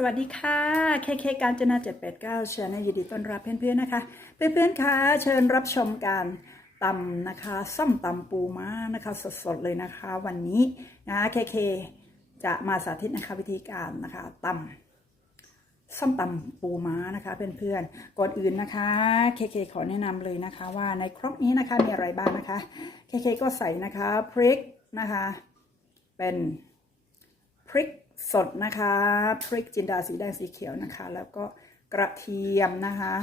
สวัสดีค่ะเคเคการจนา789เชิญยินดีต้อนรับเพื่อนๆนะคะ เพื่อนๆคะเชิญรับชมการตำนะคะส้มตำปูม้านะคะสดๆเลยนะคะ วันนี้นะเคเคจะมาสาธิตนะคะวิธีการนะคะตำส้มตำปูม้านะคะเพื่อนๆก่อนอื่นนะคะเคเคขอแนะนำเลยนะคะ ว่าในครกนี้นะคะมีอะไรบ้างนะคะเคเคก็ใส่นะคะพริกนะคะ เป็นพริก สดนะคะพริกจินดาสีแดงสีเขียวนะคะ แล้วก็กระเทียมนะคะ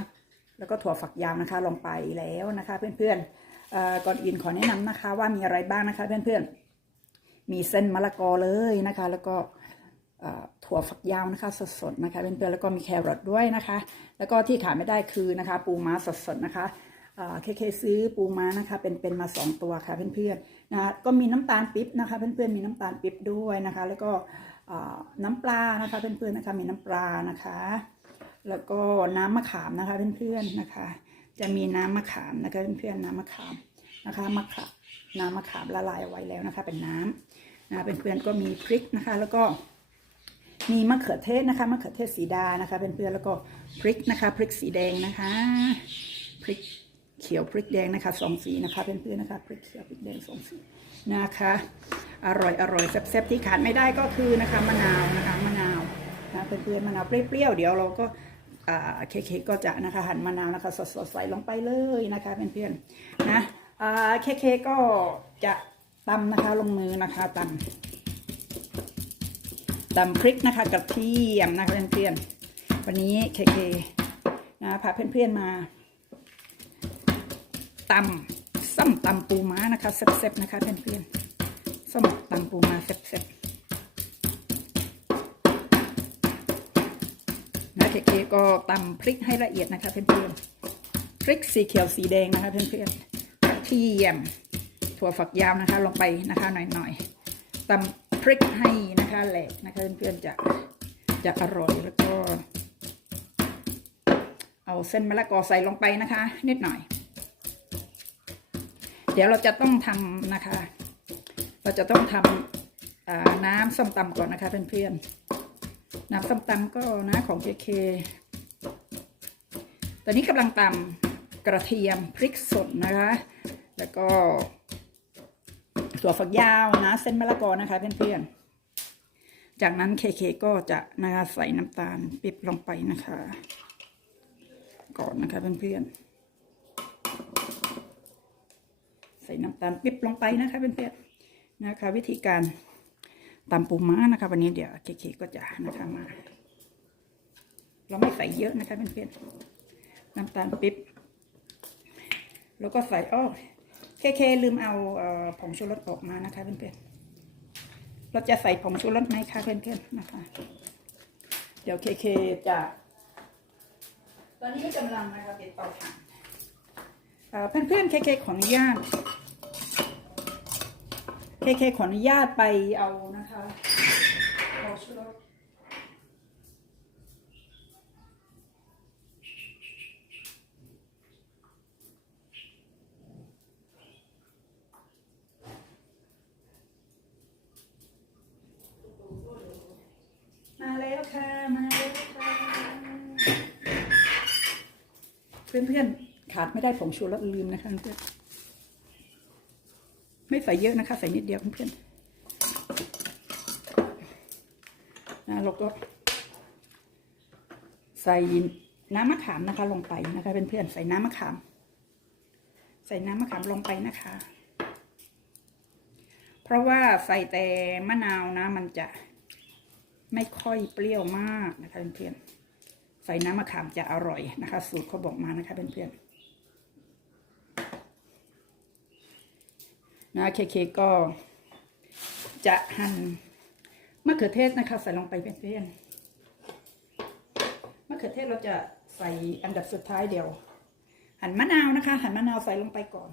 แล้วก็ถั่วฝักยาวนะคะลงไปแล้วนะคะ เพื่อนๆเอ่อก่อนอื่นขอแนะนำนะคะ ว่ามีอะไรบ้างนะคะ เพื่อนๆ มีเส้นมะละกอเลยนะคะ แล้วก็ถั่วฝักยาวนะคะสดๆนะคะเพื่อนๆแล้วก็มีแครอทด้วยนะคะ แล้วก็ที่ขาดไม่ได้คือนะคะ ปูม้าสดๆนะคะเคเคซื้อปูม้านะคะ เป็นเป็นมาสองตัวค่ะเพื่อนๆนะก็มีน้ำตาลปิ๊บนะคะ เพื่อนๆมีน้ำตาลปิ๊บด้วยนะคะ แล้วก็ น้ำปลานะคะเพื่อนๆนะคะมีน้ำปลานะคะ แล้วก็น้ำมะขามนะคะเพื่อนๆนะคะ จะมีน้ำมะขามนะคะเพื่อนๆน้ำมะขามนะคะมะขามน้ำมะขามละลายไว้แล้วนะคะ เป็นน้ำนะเพื่อนๆก็มีพริกนะคะ แล้วก็มีมะเขือเทศนะคะมะเขือเทศสีดานะคะเพื่อนๆแล้วก็พริกนะคะพริกสีแดงนะคะพริกเขียวพริกแดงนะคะสองสีนะคะเพื่อนๆนะคะพริกเขียวพริกแดงสองสีนะคะ อร่อยอร่อยแซ่บๆที่ขาดไม่ได้ก็คือนะคะมะนาวนะคะมะนาวนะเพื่อนๆมะนาวเปรี้ยวๆเดี๋ยวเราก็เคเคก็จะนะคะหั่นมะนาวนะคะสดๆใส่ลงไปเลยนะคะเพื่อนๆนะเคเคก็จะตำนะคะลงมือนะคะตำตำพริกนะคะกระเทียมนะคะเพื่อนๆวันนี้เคเคนะพาเพื่อนๆมาตำส้มตำปูม้านะคะเซ็บๆนะคะเพื่อนๆ ส้มตำปูมาเซ็บๆนะเคก็ตำพริกให้ละเอียดนะคะเพื่อนๆพริกสีเขียวสีแดงนะคะเพื่อนๆกระเทียมถั่วฝักยาวนะคะลงไปนะคะหน่อยๆตำพริกให้นะคะแหลกนะคะเพื่อนๆจะจะอร่อยแล้วก็ เอาเส้นมะละกอใส่ลงไปนะคะ นิดหน่อย เดี๋ยวเราจะต้องทำนะคะ เราจะต้องทำน้ำส้มตำก่อนนะคะเพื่อนๆ น้ำส้มตำก็นะของเคเคตอนนี้กำลังตำกระเทียมพริกสดนะคะ แล้วก็ถั่วฝักยาวนะเส้นมะละกอนะคะเพื่อนๆ จากนั้นเคเคก็จะนะคะใส่น้ำตาลปิบลงไปนะคะ ก่อนนะคะเพื่อนๆใส่น้ำตาลปิ๊บลงไปนะคะเพื่อนๆ นะคะ วิธีการตำปูม้านะคะ วันนี้เดี๋ยวเคเคก็จะนะคะมา เราไม่ใส่เยอะนะคะเพื่อนๆน้ำตาลปิ๊บแล้วก็ใส่อ้อเคเคลืมเอาผงชูรสออกมานะคะเพื่อนๆเราจะใส่ผงชูรสไหมคะเพื่อนๆนะคะ เดี๋ยวเคเคจะตอนนี้กำลังนะคะติดเตาถ่านเพื่อนๆเคเคขออนุญาต เคเคขออนุญาตไปเอานะคะเอาชุดมาแล้วค่ะ มาแล้วค่ะ เพื่อนๆ ขาดไม่ได้ผงชูรสลืมนะคะเพื่อน ไม่ใส่เยอะนะคะ ใส่นิดเดียวเพื่อนๆนะเราก็ ใส่น้ำมะขามนะคะ ลงไปนะคะเพื่อนๆใส่น้ำมะขาม ใส่น้ำมะขามลงไปนะคะ เพราะว่าใส่แต่มะนาวนะ มันจะไม่ค่อยเปรี้ยวมากนะคะเพื่อนๆใส่น้ำมะขามจะอร่อยนะคะ สูตรเขาบอกมานะคะเพื่อนๆ นะเคเคก็ จะหั่นมะเขือเทศนะคะใส่ลงไปเพื่อนๆมะเขือเทศเราจะใส่อันดับสุดท้ายเดียว หั่นมะนาวนะคะ หั่นมะนาวใส่ลงไปก่อน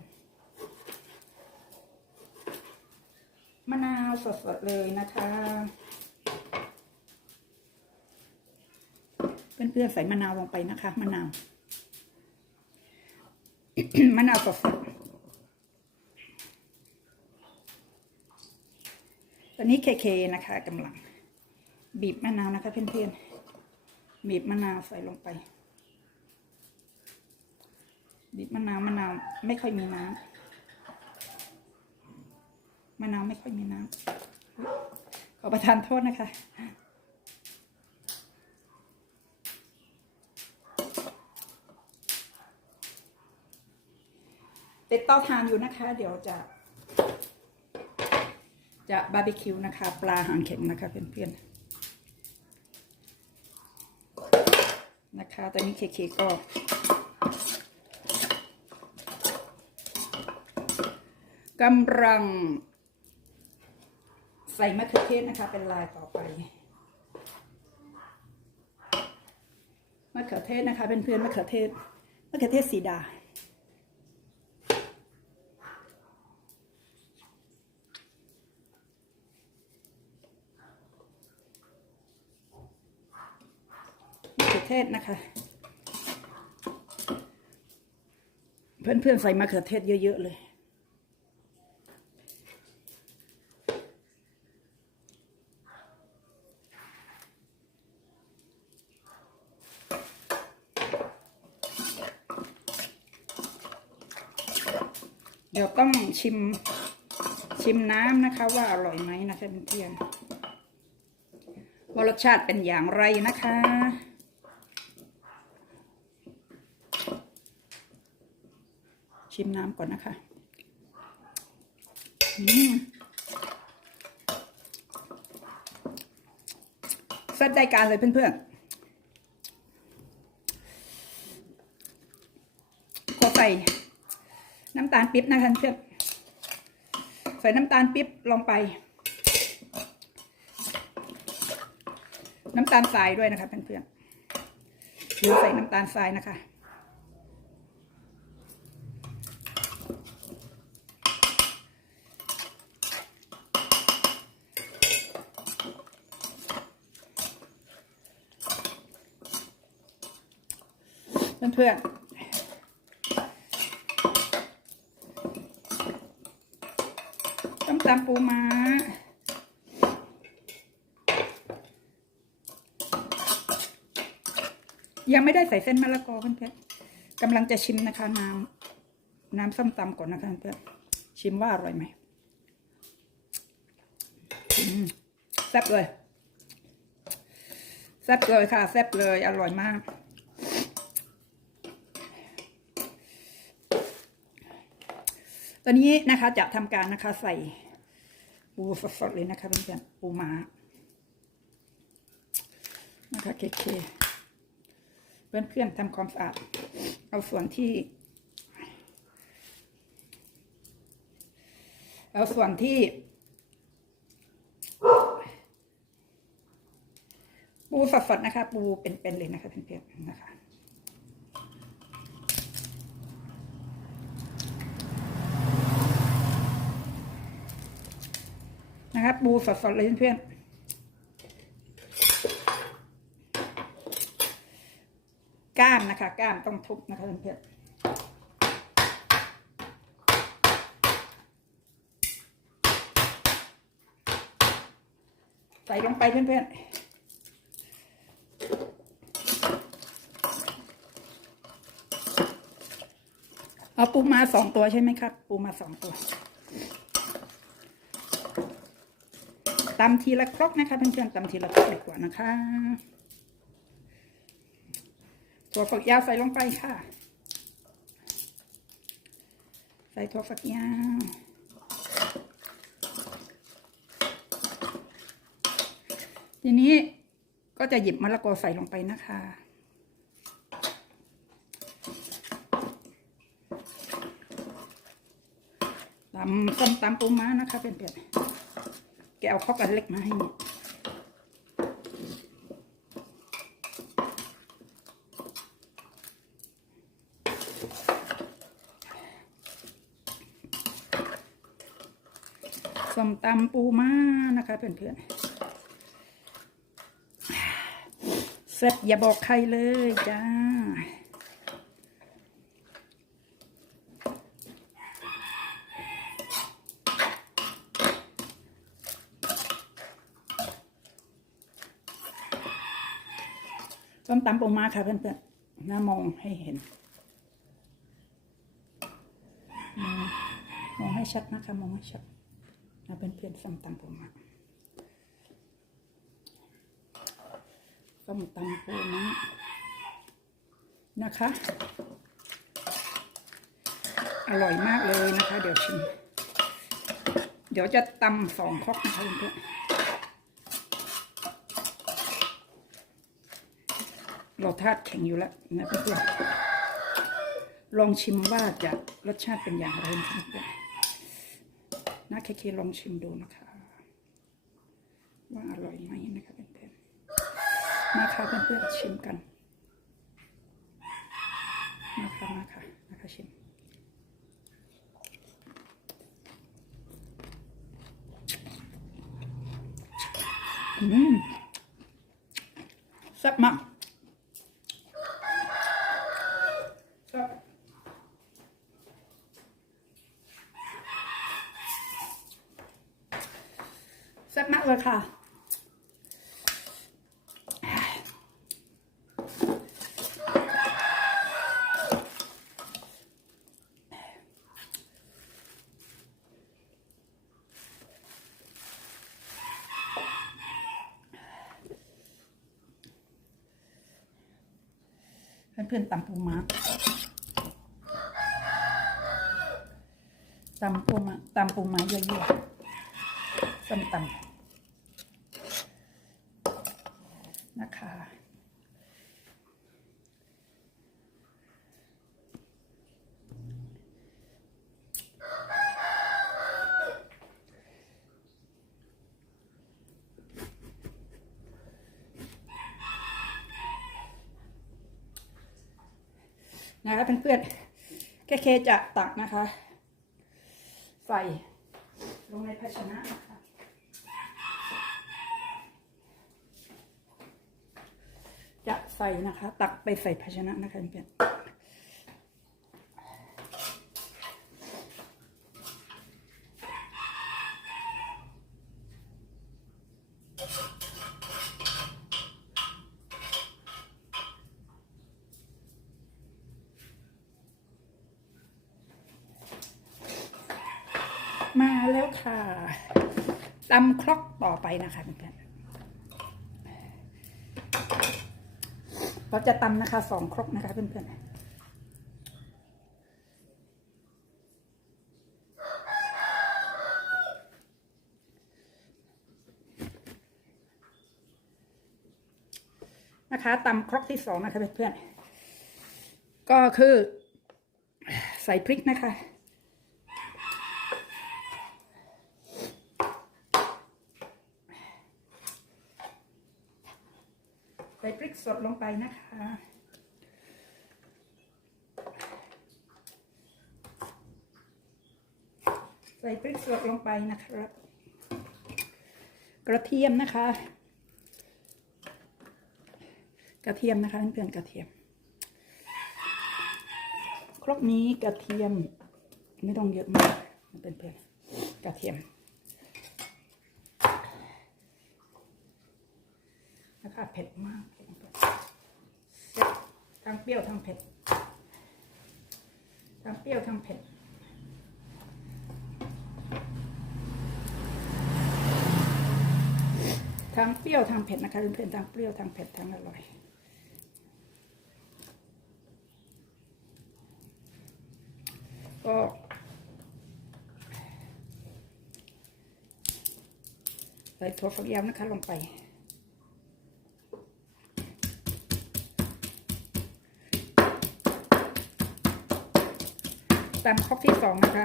มะนาวสดๆเลยนะคะ เพื่อนๆใส่มะนาวลงไปนะคะ มะนาว มะนาวสดๆ อนนี้เคเคนะคะกำลัง บีบมะนาวนะคะเพื่อนๆ บีบมะนาวใส่ลงไป บีบมะนาวมะนาวไม่ค่อยมีน้ำมะนาวไม่ค่อยมีน้ำขอประทานโทษนะคะติดเตาทานอยู่นะคะ เดี๋ยวจะ จะบาร์บีคิวนะคะ ปลาหางเข็มนะคะเพื่อนๆนะคะตอนนี้เคเคก็กำลัง ใส่มะเขือเทศนะคะ เป็นลายต่อไปมะเขือเทศนะคะเป็นเพื่อนๆมะเขือเทศมะเขือเทศสีดา มะ เทศนะคะ เพื่อนๆใส่มะเขือเทศเยอะ ๆ เลยเดี๋ยวต้องชิมชิมน้ำนะคะ ว่าอร่อยไหมนะคะเพื่อนว่ารสชาติเป็นอย่างไรนะคะ ชิมน้ำก่อนนะคะอืมแซ่บได้การเลยเพื่อนๆขอใส่น้ำตาลปิ๊บนะคะเพื่อนใส่น้ำตาลปิ๊บลงไป น้ำตาลทรายด้วยนะคะเพื่อนๆหรือใส่น้ำตาลทรายนะคะ เพื่อนๆต้มตำปูม้ายังไม่ได้ใส่เส้นมะละกอเพื่อนๆกำลังจะชิมนะคะน้ำน้ำส้มตำก่อนนะคะเพื่อนชิมว่าอร่อยไหมอืมแซ่บเลยแซ่บเลยค่ะแซ่บเลยอร่อยมาก ตอนนี้นะคะจะทำการนะคะใส่ปูสดๆเลยนะคะเพื่อนๆปูม้านะคะเคเคเพื่อนๆทำความสะอาดเอาส่วนที่ เอาส่วนที่ปูสดๆนะคะ ปูเป็นๆเลยนะคะเพื่อนๆนะคะ นะครับปูสดๆเลยเพื่อนๆก้ามนะคะ ก้ามต้องทุบนะคะเพื่อนๆใส่ลงไปเพื่อนๆ เอาปูมาสองตัวใช่ไหมครับ ปูมาสองตัว ตำทีละครกนะคะเพื่อนๆตำทีละครกดีกว่านะคะถั่วฝักยาวใส่ลงไปค่ะ ใส่ถั่วฝักยาวทีนี้ก็จะหยิบมะละกอใส่ลงไปนะคะ ตำส้มตำปูม้านะคะเพื่อนๆ แกเอาข้ากันเล็กมาให้เนี่ยส้มตำปูม้านะคะเพื่อนๆเสร็จอย่าบอกใครเลยจ้า ส้มตำปูม้าค่ะเพื่อนๆน่ามองให้เห็น มองให้ชัดนะคะมองให้ชัดนะเพื่อนๆส้มตำปูม้าส้มตำปูม้านะคะ อร่อยมากเลยนะคะ เดี๋ยวชิม เดี๋ยวจะตำสองครกนะคะเพื่อนๆ เราทาดแข็งอยู่แล้วนะเพื่อนลองชิมว่าจะรสชาติเป็นอย่างไรนะคะเพื่อนๆนะเคเคลองชิมดูนะคะ ว่าอร่อยไหมนะคะเพื่อนๆมาค่ะเพื่อนๆชิมกันมาค่ะมาค่ะนะคะชิมอืมแซ่บมากแซ่บแซ่บมากเลยค่ะ เพื่อนๆตำปูม้าตำปูม้าตำปูม้าเยอะๆส้มตำนะคะ นะคะเพื่อนๆแค่ เคจะตักนะคะ ใส่ลงในภาชนะนะคะจะใส่นะคะ ตักไปใส่ภาชนะนะคะเพื่อนๆมาแล้วค่ะตำครกต่อไปนะคะเพื่อนๆ เรา จะตำนะคะสองครกนะคะเพื่อนๆนะคะตำครกที่สองนะคะเพื่อนๆก็คือ ใส่พริกนะคะ ใส่พริกส ดลงไปนะคะ ใส่พริกสดลงไปนะครับ กระเทียมนะคะ กระเทียมนะคะเพื่อนๆกระเทียม ครกนี้กระเทียมไม่ต้องเยอะมากเพื่อนๆกระเทียมนะคะเผ็ดมากเผ็ดมากแซ่บ ทั้งเปรี้ยวทั้งเผ็ดทั้งเปรี้ยวทั้งเผ็ดทั้งเปรี้ยวทั้งเผ็ดนะคะเพื่อนๆทั้งเปรี้ยวทั้งเผ็ดทั้งอร่อยก็ใส่ถั่วฝักยาวนะคะลงไป ตามครกที่สองนะคะ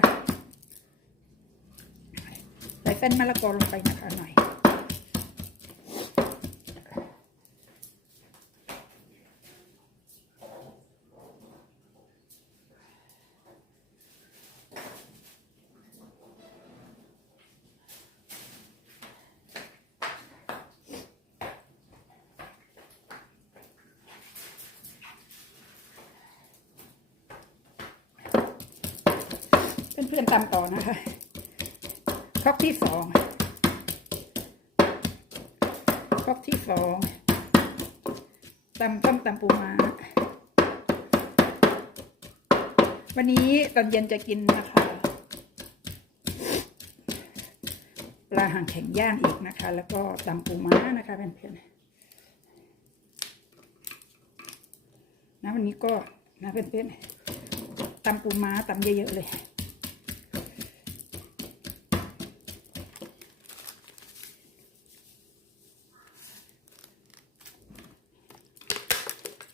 ใส่เส้นมะละกอลงไปนะคะหน่อย ตามต่อนะคะครกที่สองครกที่สองตำต้มตำปูม้าวันนี้ตอนเย็นจะกินนะคะ ปลาหางแข็งย่างอีกนะคะ แล้วก็ตำปูม้านะคะเพื่อนๆนะวันนี้ก็นะเพื่อนๆตำปูม้าตำเยอะๆเลย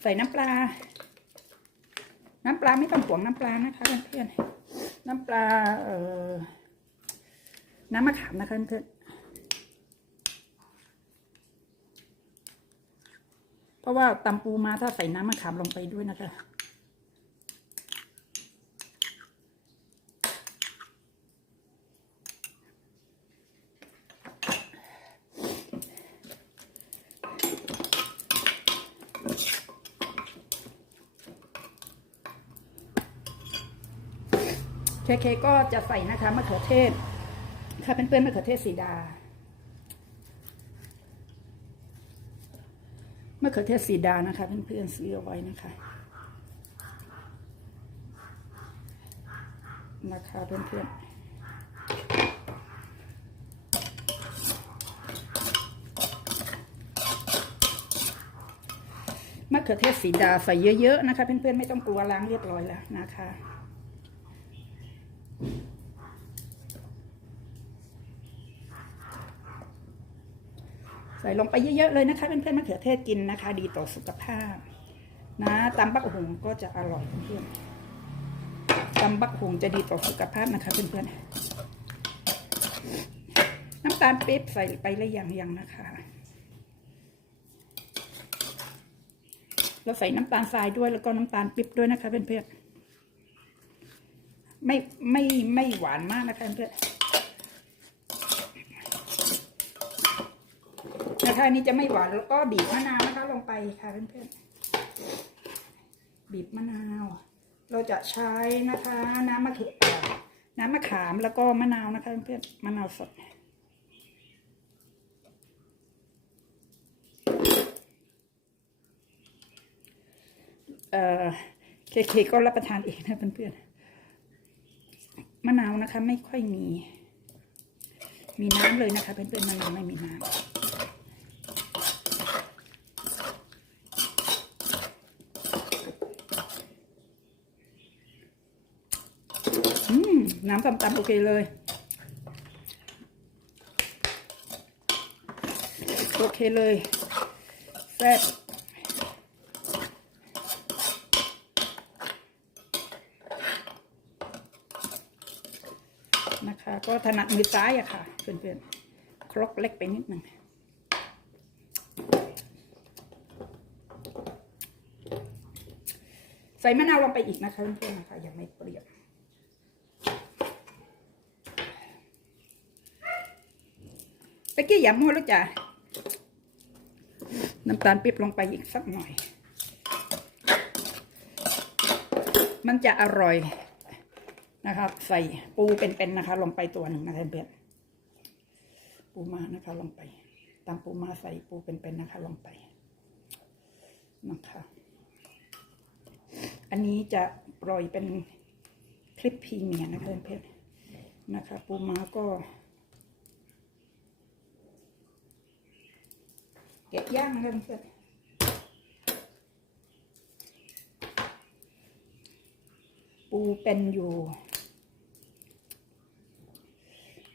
ใส่น้ำปลา น้ำปลาไม่ต้องห่วงน้ำปลานะคะเพื่อนๆน้ำปลาเอ่อน้ำมะขามนะคะเพื่อนๆเพราะว่าตำปูมาถ้าใส่น้ำมะขามลงไปด้วยนะคะ เคเคก็จะใส่นะคะมะเขือเทศ ค่ะเป็นเปื้อนมะเขือเทศสีดามะเขือเทศสีดานะคะ เพื่อนๆซื้อเอาไว้นะคะ นะคะเพื่อนๆมะเขือเทศสีดาใส่เยอะๆนะคะ เพื่อนๆไม่ต้องกลัวล้างเรียบร้อยแล้วนะคะ ใส่ลงไปเยอะๆเลยนะคะเพื่อนๆมะเขือเทศกินนะคะ ดีต่อสุขภาพ นะตำบักหุงก็จะอร่อยเพื่อนๆตำบักหุงจะดีต่อสุขภาพนะคะเพื่อนๆน้ำตาลปี๊บใส่ไปล้วยังๆนะคะ เราใส่น้ำตาลทรายด้วยแล้วก็น้ำตาลปี๊บด้วยนะคะเพื่อนๆไม่ไม่ไม่หวานมากนะคะเพื่อนๆ นะคะนนี้จะไม่หวานแล้วก็บีบมะนาวนะคะลงไปค่ะเพื่อนๆบีบมะนาว เราจะใช้นะคะ น้ำมะเขือน้ำมะขามแล้วก็มะนาวนะคะเพื่อนๆมะนาวสดเอ่อเคเคก็รับประทานเองนะเพื่อนๆมะนาวนะคะ ไม่ค่อยมี มีน้ำเลยนะคะเพื่อนๆมะนาวไม่มีน้ำ น้ำตำๆโอเคเลย โอเคเลยแซ่บนะคะ ก็ถนัดมือซ้ายอะค่ะ เพื่อนๆ ครกเล็กไปนิดหนึ่งใส่มะนาวลงไปอีกนะคะเพื่อนๆนะคะยังไม่เปรี้ยว ตะกี้อย่ามั่วแล้วจ้ะน้ำตาลปี๊บลงไปอีกสักหน่อย มันจะอร่อยนะครับ ใส่ปูเป็นๆนะคะ ลงไปตัวหนึ่งนะเพื่อนปูมานะคะลงไปตามปูมาใส่ปูเป็นๆนะคะลงไปนะคะ อันนี้จะปล่อยเป็นคลิปพรีเมียร์นะคะเพื่อนๆนะคะ ปูมาก็ กะย่างกันเพื่อนปูเป็นอยู่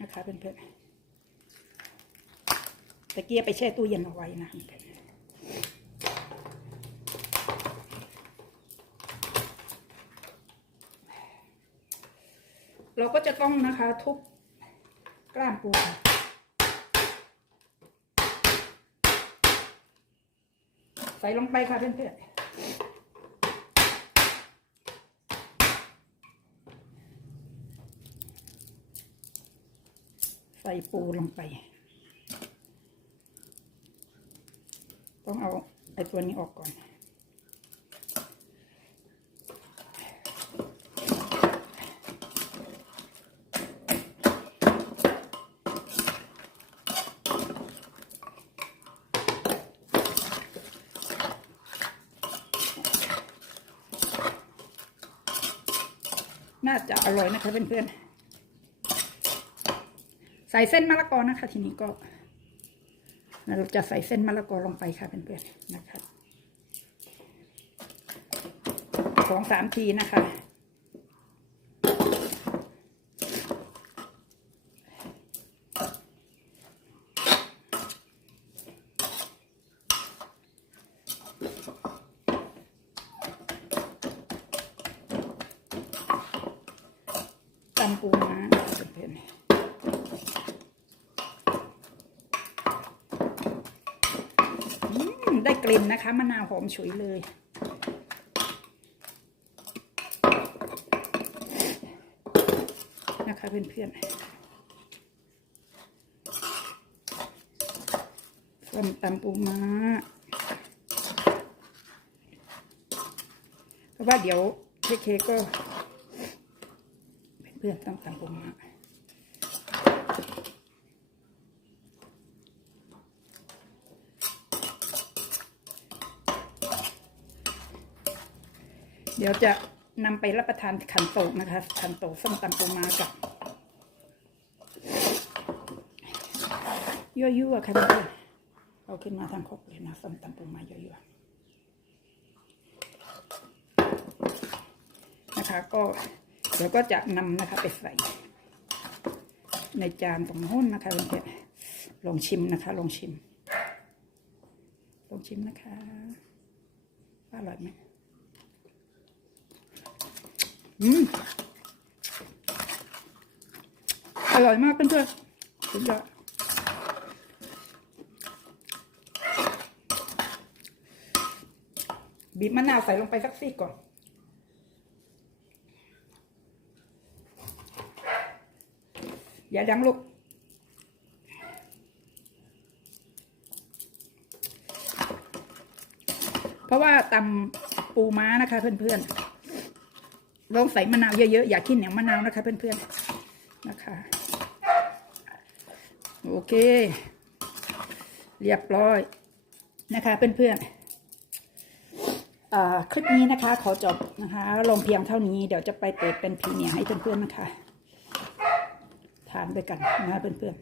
นะคะเพื่อนๆตะเกียบไปแช่ตู้เย็นเอาไว้นะเพื่อนเราก็จะต้องนะคะทุบกล้ามปู ใส่ลงไปค่ะเพื่อนๆ ใส่ปูลงไป ต้องเอาไอ้ตัวนี้ออกก่อนน น่าจะอร่อยนะคะเพื่อนๆ ใส่เส้นมะละกอนะคะ ทีนี้ก็ เราจะใส่เส้นมะละกอลงไปค่ะเพื่อนๆนะคะสองสามทีนะคะ ตำปูม้าเพื่อนๆอืมได้ก ลิ่นนะคะมะนาวหอมฉุยเลย นะคะเพื่อนๆส้มตำปูม้าเพราะว่าเดี๋ยวเคกก็เพื่อนๆต้องตำปูม้า เดี๋ยวจะนำไปรับประทานขันโตกนะคะ ขันโตกส้มตำปูมากับยั่วๆค่ะเพื่อนเอาขึ้นมาทางครกเลยนะส้มตำปูมายั่วๆนะคะ ก็เดี๋ยวก็จะนำนะคะไปใส่ ในจานตรงโน้นนะคะเพื่อนลองชิมนะคะ ลองชิม ลองชิมนะคะว่าอร่อยไหม อืมอร่อยมากเพื่อนๆสุดยอดบีบมะนาวใส่ลงไปสักซี่ก่อน อย่าดังลูกเพราะว่าตำปูม้านะคะเพื่อนๆ ลองใส่มะนาวเยอะๆ อย่าขี้เหนียวมะนาวนะคะเพื่อนๆ นะคะ โอเค เรียบร้อยนะคะเพื่อนๆคลิปนี้นะคะ ขอจบนะคะลงเพียงเท่านี้เดี๋ยวจะไปเปิดเป็นพรีเมียให้เพื่อนๆนะคะ ทานด้วยกันนะเพื่อน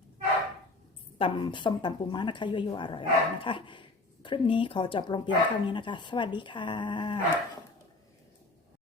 ๆตำส้มตำปูม้านะคะยั่วๆอร่อยๆนะคะ คลิปนี้ขอจบลงเพียงเท่านี้นะคะ สวัสดีค่ะ